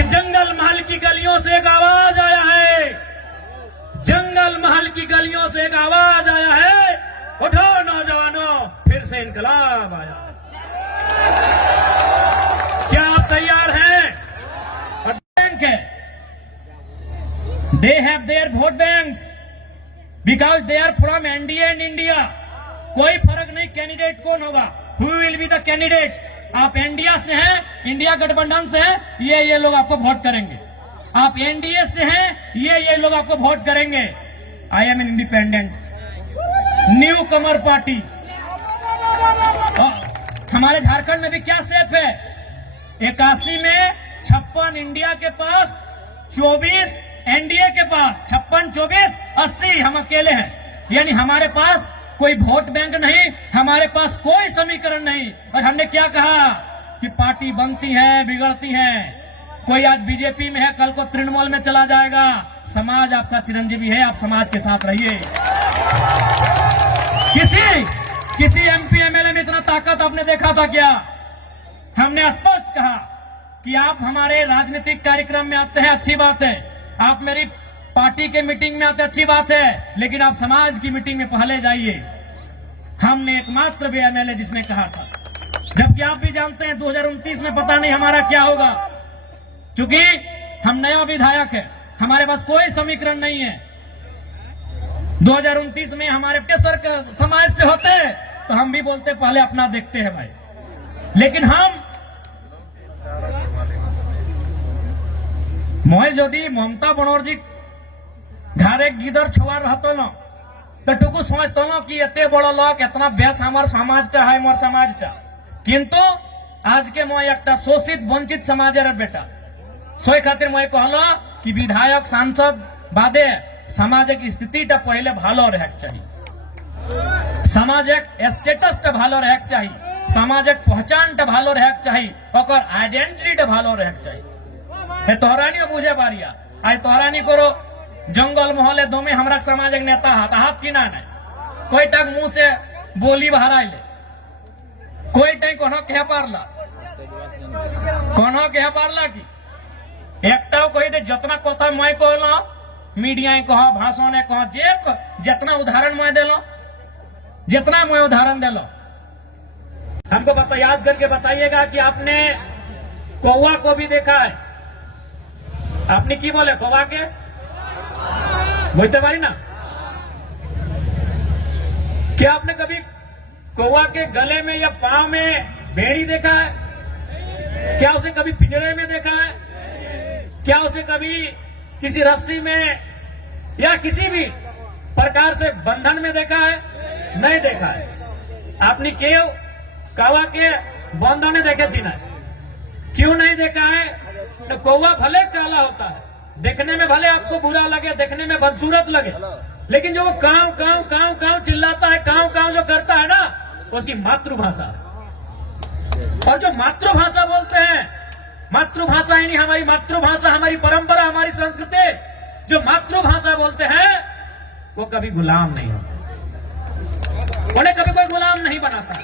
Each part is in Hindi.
कि जंगल महल की गलियों से एक आवाज आया है, जंगल महल की गलियों से एक आवाज आया है, उठो नौजवानों फिर से इनकलाब आया। क्या आप तैयार हैं? और बैंक है, they have their vote banks because they are from NDA and India. कोई फर्क नहीं कैंडिडेट कौन होगा, who will be the candidate. आप इंडिया से हैं, इंडिया गठबंधन से हैं, ये लोग आपको वोट करेंगे। आप एनडीए से हैं, ये लोग आपको वोट करेंगे। I am independent new Qamar party. हमारे झारखंड में भी क्या सेफ है, 81 में 56 इंडिया के पास, 24 एनडीए के पास, 56, 24, 80 हम अकेले हैं। यानी हमारे पास कोई वोट बैंक नहीं, हमारे पास कोई समीकरण नहीं। और हमने क्या कहा कि पार्टी बनती है बिगड़ती है। कोई आज बीजेपी में है, कल को तृणमूल में चला जाएगा। समाज आपका चिरंजीवी है, आप समाज के साथ रहिए। किसी एमपी एमएलए में इतना ताकत आपने देखा था क्या? हमने स्पष्ट कहा कि आप हमारे राजनीतिक कार्यक्रम में आते हैं, अच्छी बात है। आप मेरी पार्टी के मीटिंग में आते, अच्छी बात है, लेकिन आप समाज की मीटिंग में पहले जाइए। हमने एकमात्र भी एमएलए जिसने कहा था, जबकि आप भी जानते हैं 2029 में पता नहीं हमारा क्या होगा, क्योंकि हम नया विधायक है, हमारे पास कोई समीकरण नहीं है। 2029 में हमारे सर समाज से होते तो हम भी बोलते पहले अपना देखते हैं भाई, लेकिन हम मैं जदि ममता बनर्जी घरे गिदर छुआर रहतो न तो टुकु समझतो न कि एते बड़ लोग एतना बेस हमार समाजटा है, मोर समाजटा। किंतु आज के मैं एक शोषित वंचित समाजेर बेटा, सोई खातिर मैं कहलो कि विधायक सांसद बादे सामाजिक स्थितिटा पहले भालो रहेक चाहिए, सामाजिक स्टेटसटा भालो रहेक चाहिए, सामाजिक पहचानटा भालो रहेक चाहिए, ओकर आइडेंटिटीटा भालो रहेक चाहिए। हे तोहरानी बुझे बारिया, आज तोहरानी करो जंगल महले दोमे हमरा सामाजिक नेता हाथ की ना नहीं, कोई टक मुंह से बोली बहराई ले, कोई टक कोनो कह पारला की एकटाও कही दे जतना कथा मैं कहलो, मीडिया कह, भाषण कह, जे जितना उदाहरण मैं देलो, जितना मैं उदाहरण देलो, हमको बता याद करके बताइएगा कि आपने कौवा को भी देखा है। आपने की बोले कौवा के बोलते पारी ना, क्या आपने कभी कौवा के गले में या पांव में भेड़ी देखा है? क्या उसे कभी पिंजरे में देखा है? क्या उसे कभी किसी रस्सी में या किसी भी प्रकार से बंधन में देखा है? नहीं देखा है। आपने क्यों कौवा के बंधन देखे छीना, क्यों नहीं देखा है? तो कौवा भले काला होता है, देखने में भले आपको बुरा लगे, देखने में बदसूरत लगे, लेकिन जो वो काव काव काव काव चिल्लाता है, काव काव जो करता है ना, उसकी मातृभाषा। और जो मातृभाषा बोलते हैं, मातृभाषा यानी हमारी मातृभाषा, हमारी परंपरा, हमारी संस्कृति, जो मातृभाषा बोलते हैं वो कभी गुलाम नहीं होता, उन्हें कभी कोई गुलाम नहीं बनाता।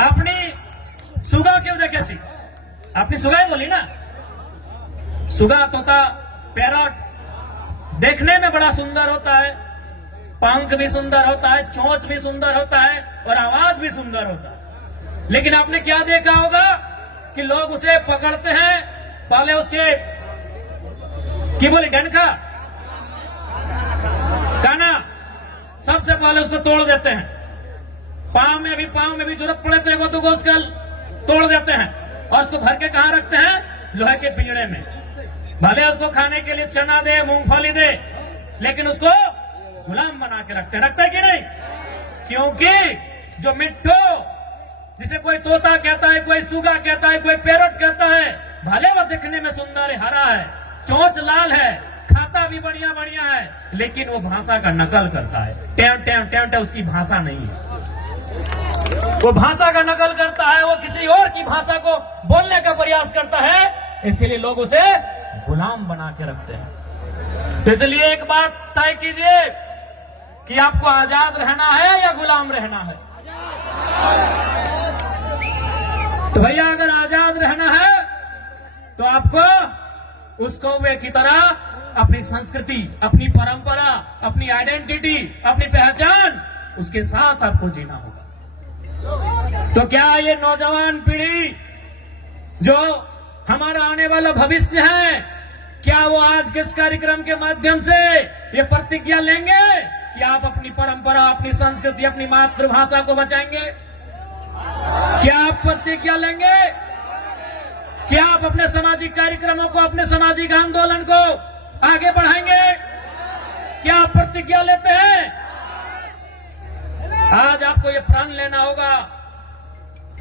आपने सुगा क्यों देखे थी? आपने सुगा ही बोली ना, सुगा तोता पैरट देखने में बड़ा सुंदर होता है, पंख भी सुंदर होता है, चोंच भी सुंदर होता है और आवाज भी सुंदर होता है। लेकिन आपने क्या देखा होगा कि लोग उसे पकड़ते हैं, पहले उसके की बोले डंका काना, सबसे पहले उसको तोड़ देते हैं। पांव में भी जरूरत पड़े तो एक दो गोश तोड़ देते हैं और उसको भर के कहां रखते हैं? लोहे के पिंजरे में। भले उसको खाने के लिए चना दे, मूंगफली दे, लेकिन उसको गुलाम बना के रखते है कि नहीं? क्योंकि जो मिट्टू जिसे कोई तोता कहता है, कोई सुगा कहता है, कोई पैरट कहता है, भले वो दिखने में सुंदर है, हरा है, चोंच लाल है, खाता भी बढ़िया बढ़िया है, लेकिन वो भाषा का नकल करता है। टेव टेव टेव टेव उसकी भाषा नहीं है, वो भाषा का नकल करता है, वो किसी और की भाषा को बोलने का प्रयास करता है, इसलिए लोग उसे गुलाम बना के रखते हैं। तो इसलिए एक बात तय कीजिए कि आपको आजाद रहना है या गुलाम रहना है। तो भैया अगर आजाद रह तो आपको उस कौवे की तरह अपनी संस्कृति, अपनी परंपरा, अपनी आइडेंटिटी, अपनी पहचान, उसके साथ आपको जीना होगा। तो क्या ये नौजवान पीढ़ी जो हमारा आने वाला भविष्य है, क्या वो आज के इस कार्यक्रम के माध्यम से ये प्रतिज्ञा लेंगे कि आप अपनी परंपरा, अपनी संस्कृति, अपनी मातृभाषा को बचाएंगे? क्या आप प्रतिज्ञा लेंगे? क्या आप अपने सामाजिक कार्यक्रमों को, अपने सामाजिक आंदोलन को आगे बढ़ाएंगे? क्या आप प्रतिज्ञा लेते हैं? आज आपको ये प्रण लेना होगा,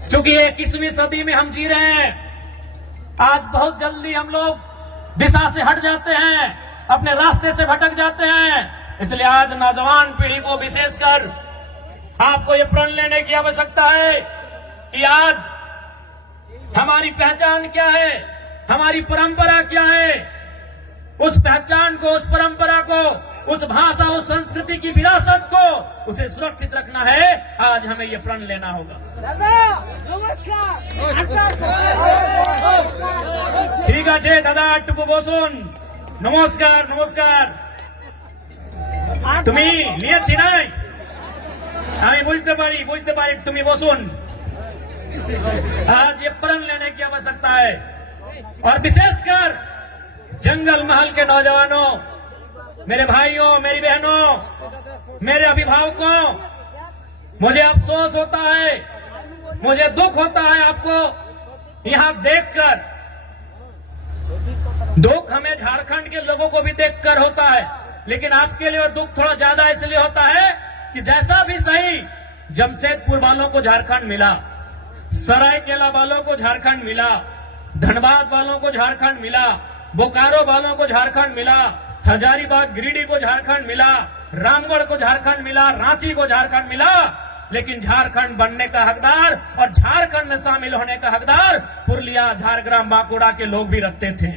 क्योंकि 21वीं सदी में हम जी रहे हैं। आज बहुत जल्दी हम लोग दिशा से हट जाते हैं, अपने रास्ते से भटक जाते हैं। इसलिए आज नौजवान पीढ़ी को विशेषकर आपको ये प्रण लेने की आवश्यकता है कि आज हमारी पहचान क्या है, हमारी परंपरा क्या है। उस पहचान को, उस परंपरा को, उस भाषा, उस संस्कृति की विरासत को, उसे सुरक्षित रखना है। आज हमें ये प्रण लेना होगा। ठीक है दादा, टुकु बोसुन, नमस्कार नमस्कार। তুমি নিয়েছি নাই, আমি বুঝতে পারি তুমি বসুন। आज ये प्रण लेने की आवश्यकता है, और विशेषकर जंगल महल के नौजवानों, मेरे भाइयों, मेरी बहनों, मेरे अभिभावकों, मुझे अफसोस होता है, मुझे दुख होता है आपको यहां देखकर। दुख हमें झारखंड के लोगों को भी देखकर होता है, लेकिन आपके लिए दुख थोड़ा ज्यादा इसलिए होता है कि जैसा भी सही जमशेदपुर वालों को झारखंड मिला, सरायकेला वालों को झारखंड मिला, धनबाद वालों को झारखंड मिला, बोकारो वालों को झारखंड मिला, हजारीबाग गिरिडीह को झारखंड मिला, रामगढ़ को झारखंड मिला, रांची को झारखंड मिला, लेकिन झारखंड बनने का हकदार और झारखंड में शामिल होने का हकदार पुरुलिया, झारग्राम, बांकुड़ा के लोग भी रखते थे।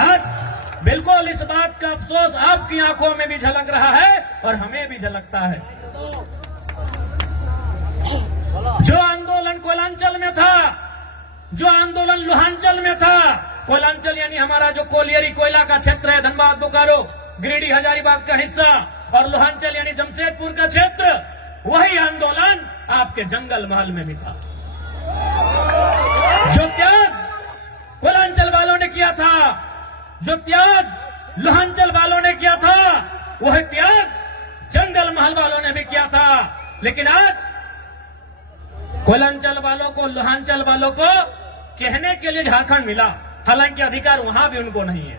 आज बिल्कुल इस बात का अफसोस आपकी आंखों में भी झलक रहा है और हमें भी झलकता है। जो आंदोलन कोयलांचल में था, जो आंदोलन लोहांचल में था, कोयलांचल यानी हमारा जो कोलियरी कोयला का क्षेत्र है, धनबाद, बोकारो, गिरिडीह, हजारीबाग का हिस्सा, और लोहांचल यानी जमशेदपुर का क्षेत्र, वही आंदोलन आपके जंगल महल में भी था। जो त्याग कोयलांचल वालों ने किया था, जो त्याग लोहांचल वालों ने किया था, वह त्याग जंगल महल वालों ने भी किया था। लेकिन आज कोयलांचल वालों को, लोहांचल वालों को कहने के लिए झारखंड मिला, हालांकि अधिकार वहां भी उनको नहीं है।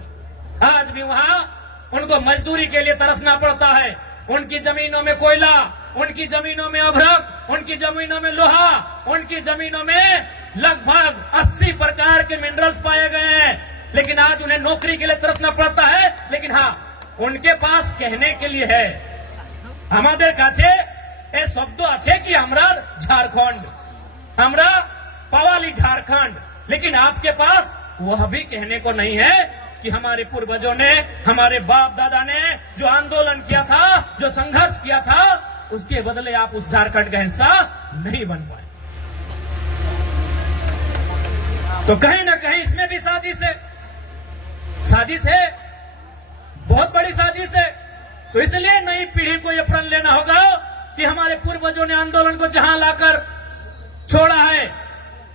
आज भी वहां उनको मजदूरी के लिए तरसना पड़ता है। उनकी जमीनों में कोयला, उनकी जमीनों में अभ्रक, उनकी जमीनों में लोहा, उनकी जमीनों में लगभग 80 प्रकार के मिनरल्स पाए गए हैं, लेकिन आज उन्हें नौकरी के लिए तरसना पड़ता है। लेकिन हाँ, उनके पास कहने के लिए है, हमारे काछे ए शब्द आछे कि हमरा झारखंड, हमरा पवाली झारखंड, लेकिन आपके पास वह भी कहने को नहीं है कि हमारे पूर्वजों ने, हमारे बाप दादा ने जो आंदोलन किया था, जो संघर्ष किया था, उसके बदले आप उस झारखंड का हिस्सा नहीं बन पाए। तो कहीं ना कहीं इसमें भी साजिश है, साजिश है, बहुत बड़ी साजिश है। तो इसलिए नई पीढ़ी को यह प्रण लेना होगा कि हमारे पूर्वजों ने आंदोलन को जहां लाकर छोड़ा है,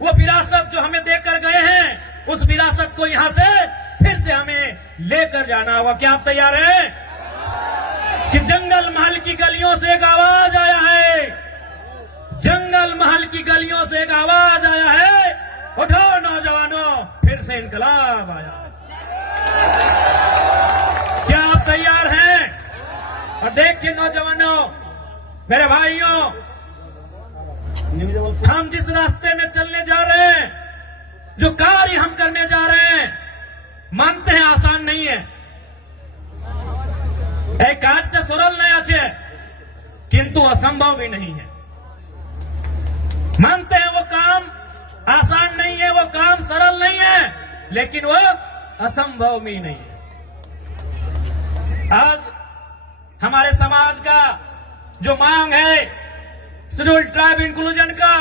वो विरासत जो हमें देकर गए हैं, उस विरासत को यहां से फिर से हमें लेकर जाना होगा। क्या आप तैयार हैं? कि जंगल महल की गलियों से एक आवाज आया है, जंगल महल की गलियों से एक आवाज आया है, उठो नौजवानों, फिर से इनकलाब आया। क्या आप तैयार हैं? और देखिए नौजवानों, मेरे भाइयों, हम जिस रास्ते में चलने जा रहे हैं, जो कार्य हम करने जा रहे हैं, मानते हैं आसान नहीं है। एक काजटा सरल नहीं আছে, किंतु असंभव भी नहीं है। मानते हैं वो काम आसान नहीं है, वो काम सरल नहीं है, लेकिन वो असंभव भी नहीं है। आज हमारे समाज का जो मांग है शेड्यूल्ड ट्राइब इंक्लूजन का,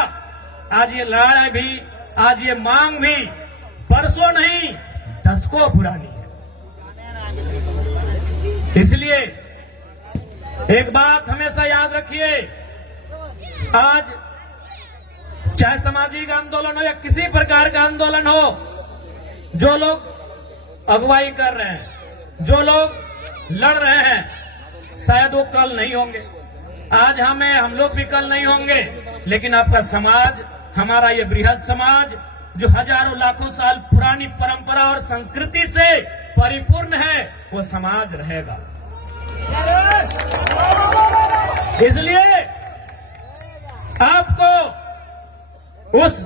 आज ये लड़ाई भी आज ये मांग भी परसों नहीं दशकों पुरानी है। इसलिए एक बात हमेशा याद रखिए, आज चाहे सामाजिक आंदोलन हो या किसी प्रकार का आंदोलन हो, जो लोग अगुवाई कर रहे हैं, जो लोग लड़ रहे हैं, शायद वो कल नहीं होंगे। आज हम लोग भी कल नहीं होंगे, लेकिन आपका समाज, हमारा ये बृहद समाज जो हजारों लाखों साल पुरानी परंपरा और संस्कृति से परिपूर्ण है, वो समाज रहेगा। इसलिए आपको उस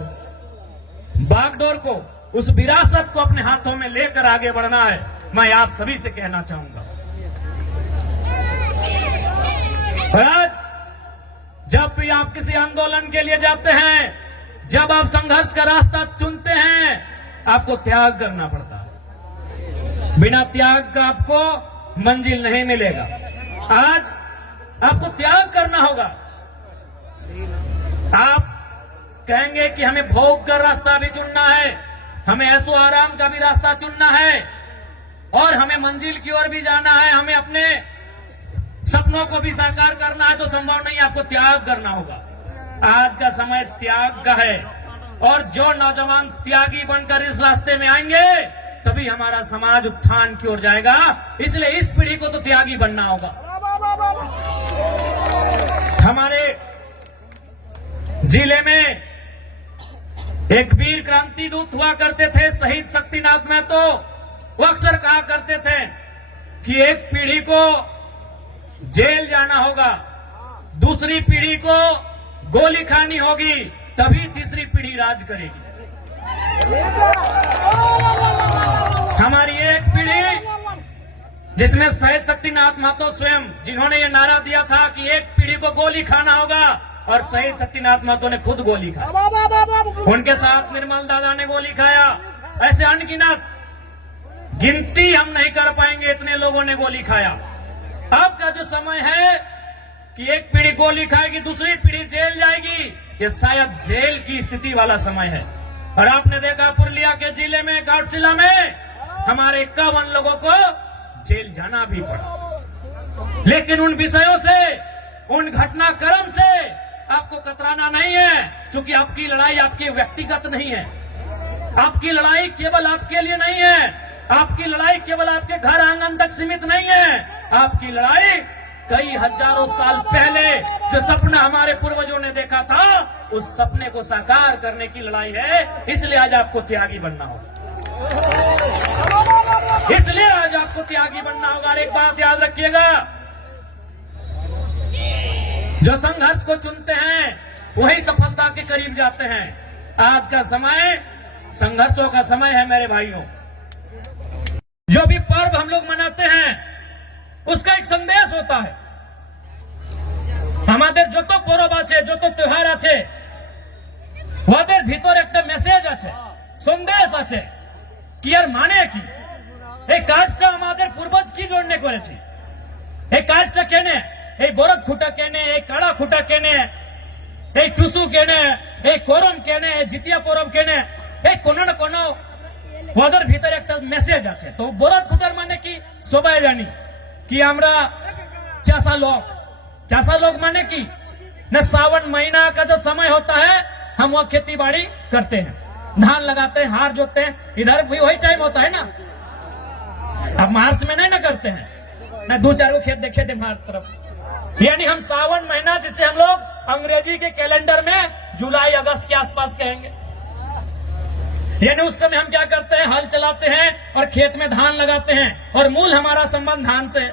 बागडोर को, उस विरासत को अपने हाथों में लेकर आगे बढ़ना है। मैं आप सभी से कहना चाहूंगा, आज जब भी आप किसी आंदोलन के लिए जाते हैं, जब आप संघर्ष का रास्ता चुनते हैं, आपको त्याग करना पड़ता है। बिना त्याग का आपको मंजिल नहीं मिलेगा। आज आपको त्याग करना होगा। आप कहेंगे कि हमें भोग का रास्ता भी चुनना है, हमें ऐसो आराम का भी रास्ता चुनना है, और हमें मंजिल की ओर भी जाना है, हमें अपने सपनों को भी साकार करना है, तो संभव नहीं, आपको त्याग करना होगा। आज का समय त्याग का है, और जो नौजवान त्यागी बनकर इस रास्ते में आएंगे, तभी हमारा समाज उत्थान की ओर जाएगा। इसलिए इस पीढ़ी को तो त्यागी बनना होगा। हमारे जिले में एक वीर क्रांति दूत हुआ करते थे, शहीद शक्तिनाथ महतो। वो अक्सर कहा करते थे कि एक पीढ़ी को जेल जाना होगा, दूसरी पीढ़ी को गोली खानी होगी, तभी तीसरी पीढ़ी राज करेगी। हमारी एक पीढ़ी जिसमें शहीद शक्तिनाथ महतो स्वयं, जिन्होंने ये नारा दिया था कि एक पीढ़ी को गोली खाना होगा, और शहीद शक्तिनाथ महतो ने खुद गोली खाई। उनके साथ निर्मल दादा ने गोली खाया। ऐसे अनगिनत, गिनती हम नहीं कर पाएंगे, इतने लोगों ने गोली खाया। अब का जो समय है कि एक पीढ़ी गोली खाएगी, दूसरी पीढ़ी जेल जाएगी, ये शायद जेल की स्थिति वाला समय है। और आपने देखा पुरुलिया के जिले में, घाटशिला में हमारे 51 लोगों को जेल जाना भी पड़ा। लेकिन उन विषयों से, उन घटनाक्रम से आपको कतराना नहीं है, क्योंकि आपकी लड़ाई आपकी व्यक्तिगत नहीं है। आपकी लड़ाई केवल आपके लिए नहीं है, आपकी लड़ाई केवल आपके घर आंगन तक सीमित नहीं है। आपकी लड़ाई कई हजारों साल पहले जो सपना हमारे पूर्वजों ने देखा था, उस सपने को साकार करने की लड़ाई है। इसलिए आज आपको त्यागी बनना होगा। इसलिए आज आपको त्यागी बनना होगा। और एक बात याद रखिएगा, जो संघर्ष को चुनते हैं वही सफलता के करीब जाते हैं। आज का समय संघर्षों का समय है मेरे भाइयों। जो भी पर्व हम लोग मनाते हैं उसका एक संदेश होता है। हमारे जो तो पर्व आछे, जो तो त्योहार आछे, ওদের ভিতর একটা মেসেজ আছে, সন্দেশ আছে কি আর মানে কি, এই কাজটা আমাদের পূর্বজ কি জন্য করেছে, এই কাজটা কেনে, এই বরদ খুঁটা কেনে, এই কাড়া খুঁটা কেনে, এই টুসু কেনে, এই করম কেনে, জিতিয়া পরব কেনে, এই কোনো না কোনো ওদের ভিতরে একটা মেসেজ আছে। তো বরদ খুঁটার মানে কি সবাই জানি कि আমরা चासा लोग माने की न, सावन महीना का जो समय होता है हम वो खेती बाड़ी करते हैं, धान लगाते हैं, हार जोतते हैं। इधर भी वही टाइम होता है ना। अब मार्च में नहीं ना करते हैं, न 2-4 खेत देखे थे हमारी तरफ। यानी हम सावन महीना, जिसे हम लोग अंग्रेजी के कैलेंडर में जुलाई अगस्त के आसपास कहेंगे, यानी उस समय हम क्या करते हैं, हल चलाते हैं और खेत में धान लगाते हैं, और मूल हमारा संबंध धान से।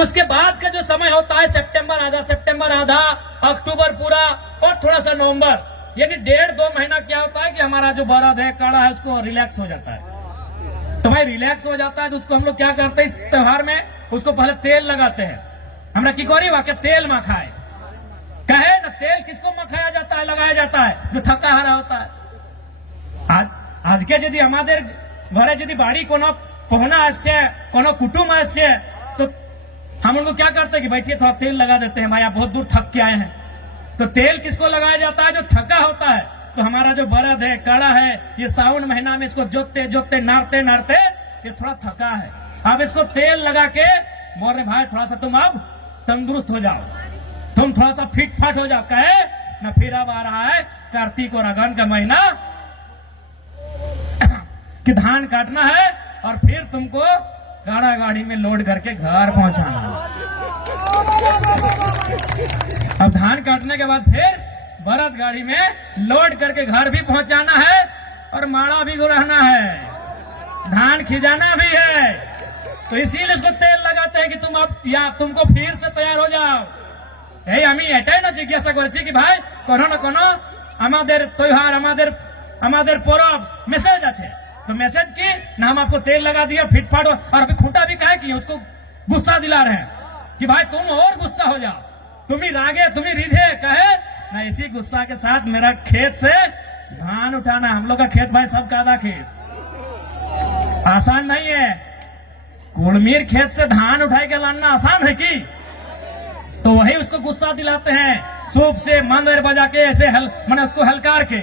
उसके बाद का जो समय होता है सितंबर आधा, अक्टूबर पूरा, और थोड़ा सा नवंबर, यानी 1.5-2 महीना क्या होता है कि हमारा जो बरद है, काड़ा है, उसको रिलैक्स हो जाता है। तो भाई रिलैक्स हो जाता है तो उसको हम लोग क्या करते हैं, इस त्योहार में उसको पहले तेल लगाते हैं। हमरा की कोरी वाके तेल मखाए कहे ना, तेल किसको मखाया जाता है, लगाया जाता है, जो थका हारा होता है। आज के यदि हमारे घरे यदि बाड़ी कोनो पहुना आसे, कोनो कुटुंब आसे, तो हम उनको क्या करते हैं कि बैठिए थोड़ा तेल लगा देते हैं, भाई आप बहुत दूर थक के आए हैं। तो तेल किसको लगाया जाता है, जो थका होता है। तो तो हमारा जो बरद है, काड़ा है, ये सावन महीना में इसको जोतते जोतते नारते नारते ये थोड़ा थका है। अब इसको तेल लगा के बोल रहे भाई थोड़ा सा तुम अब तंदुरुस्त हो जाओ, तुम थोड़ा सा फिट फाट हो जाओ। कहे ना फिर अब आ रहा है कार्तिक और अगहन का महीना कि धान काटना है और फिर तुमको काड़ा गाड़ी में लोड करके घर पहुंचाना है। अब धान काटने के बाद फिर बरद गाड़ी में लोड करके घर भी पहुंचाना है और माड़ा भी गुड़ाना है, धान खिजाना भी है। तो इसीलिए इसको तेल लगाते हैं कि तुम अब या तुमको फिर से तैयार हो जाओ। এই আমি এটাই না জিজ্ঞাসা করছি কি ভাই কোনো না কোনো আমাদের त्योहार আমাদের পরব মেসেজ আছে, तो मैसेज की ना हम आपको तेल लगा दिया फिटफाट और अभी खूंटा भी कहे कि उसको गुस्सा दिला रहे हैं कि भाई तुम और गुस्सा हो जाओ, तुम ही रागे तुम ही रिझे। कहे ना इसी गुस्सा के साथ मेरा खेत से धान उठाना, हम लोग का खेत भाई सबका आधा खेत आसान नहीं है। कुड़मीर खेत से धान उठाई के लाना आसान है कि? तो वही उसको गुस्सा दिलाते हैं, सूप से मंदिर बजा के ऐसे मैंने उसको हलकार के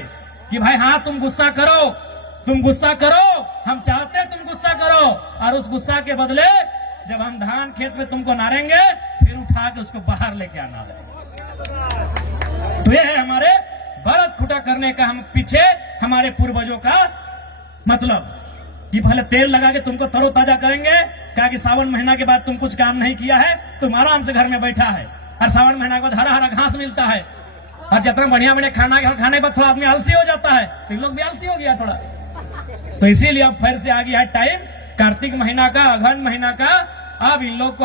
कि भाई हाँ तुम गुस्सा करो, तुम गुस्सा करो, हम चाहते हैं तुम गुस्सा करो, और उस गुस्सा के बदले जब हम धान खेत में तुमको नारेंगे फिर उठा के उसको बाहर लेके आना है। तो ये है हमारे बरद खुटा करने का हम पीछे हमारे पूर्वजों का मतलब कि पहले तेल लगा के तुमको तरोताजा करेंगे। क्या कि सावन महीना के बाद तुम कुछ काम नहीं किया है, तुम आराम से घर में बैठा है और सावन महीना के बाद हरा हरा घास मिलता है और जितना बढ़िया बढ़िया खाना खाने के बाद थोड़ा आदमी आलसी हो जाता है, तो इन लोग भी आलसी हो गया थोड़ा। तो इसीलिए अब फिर से आ गया है टाइम कार्तिक महीना का, अगहन महीना का। अब इन लोग को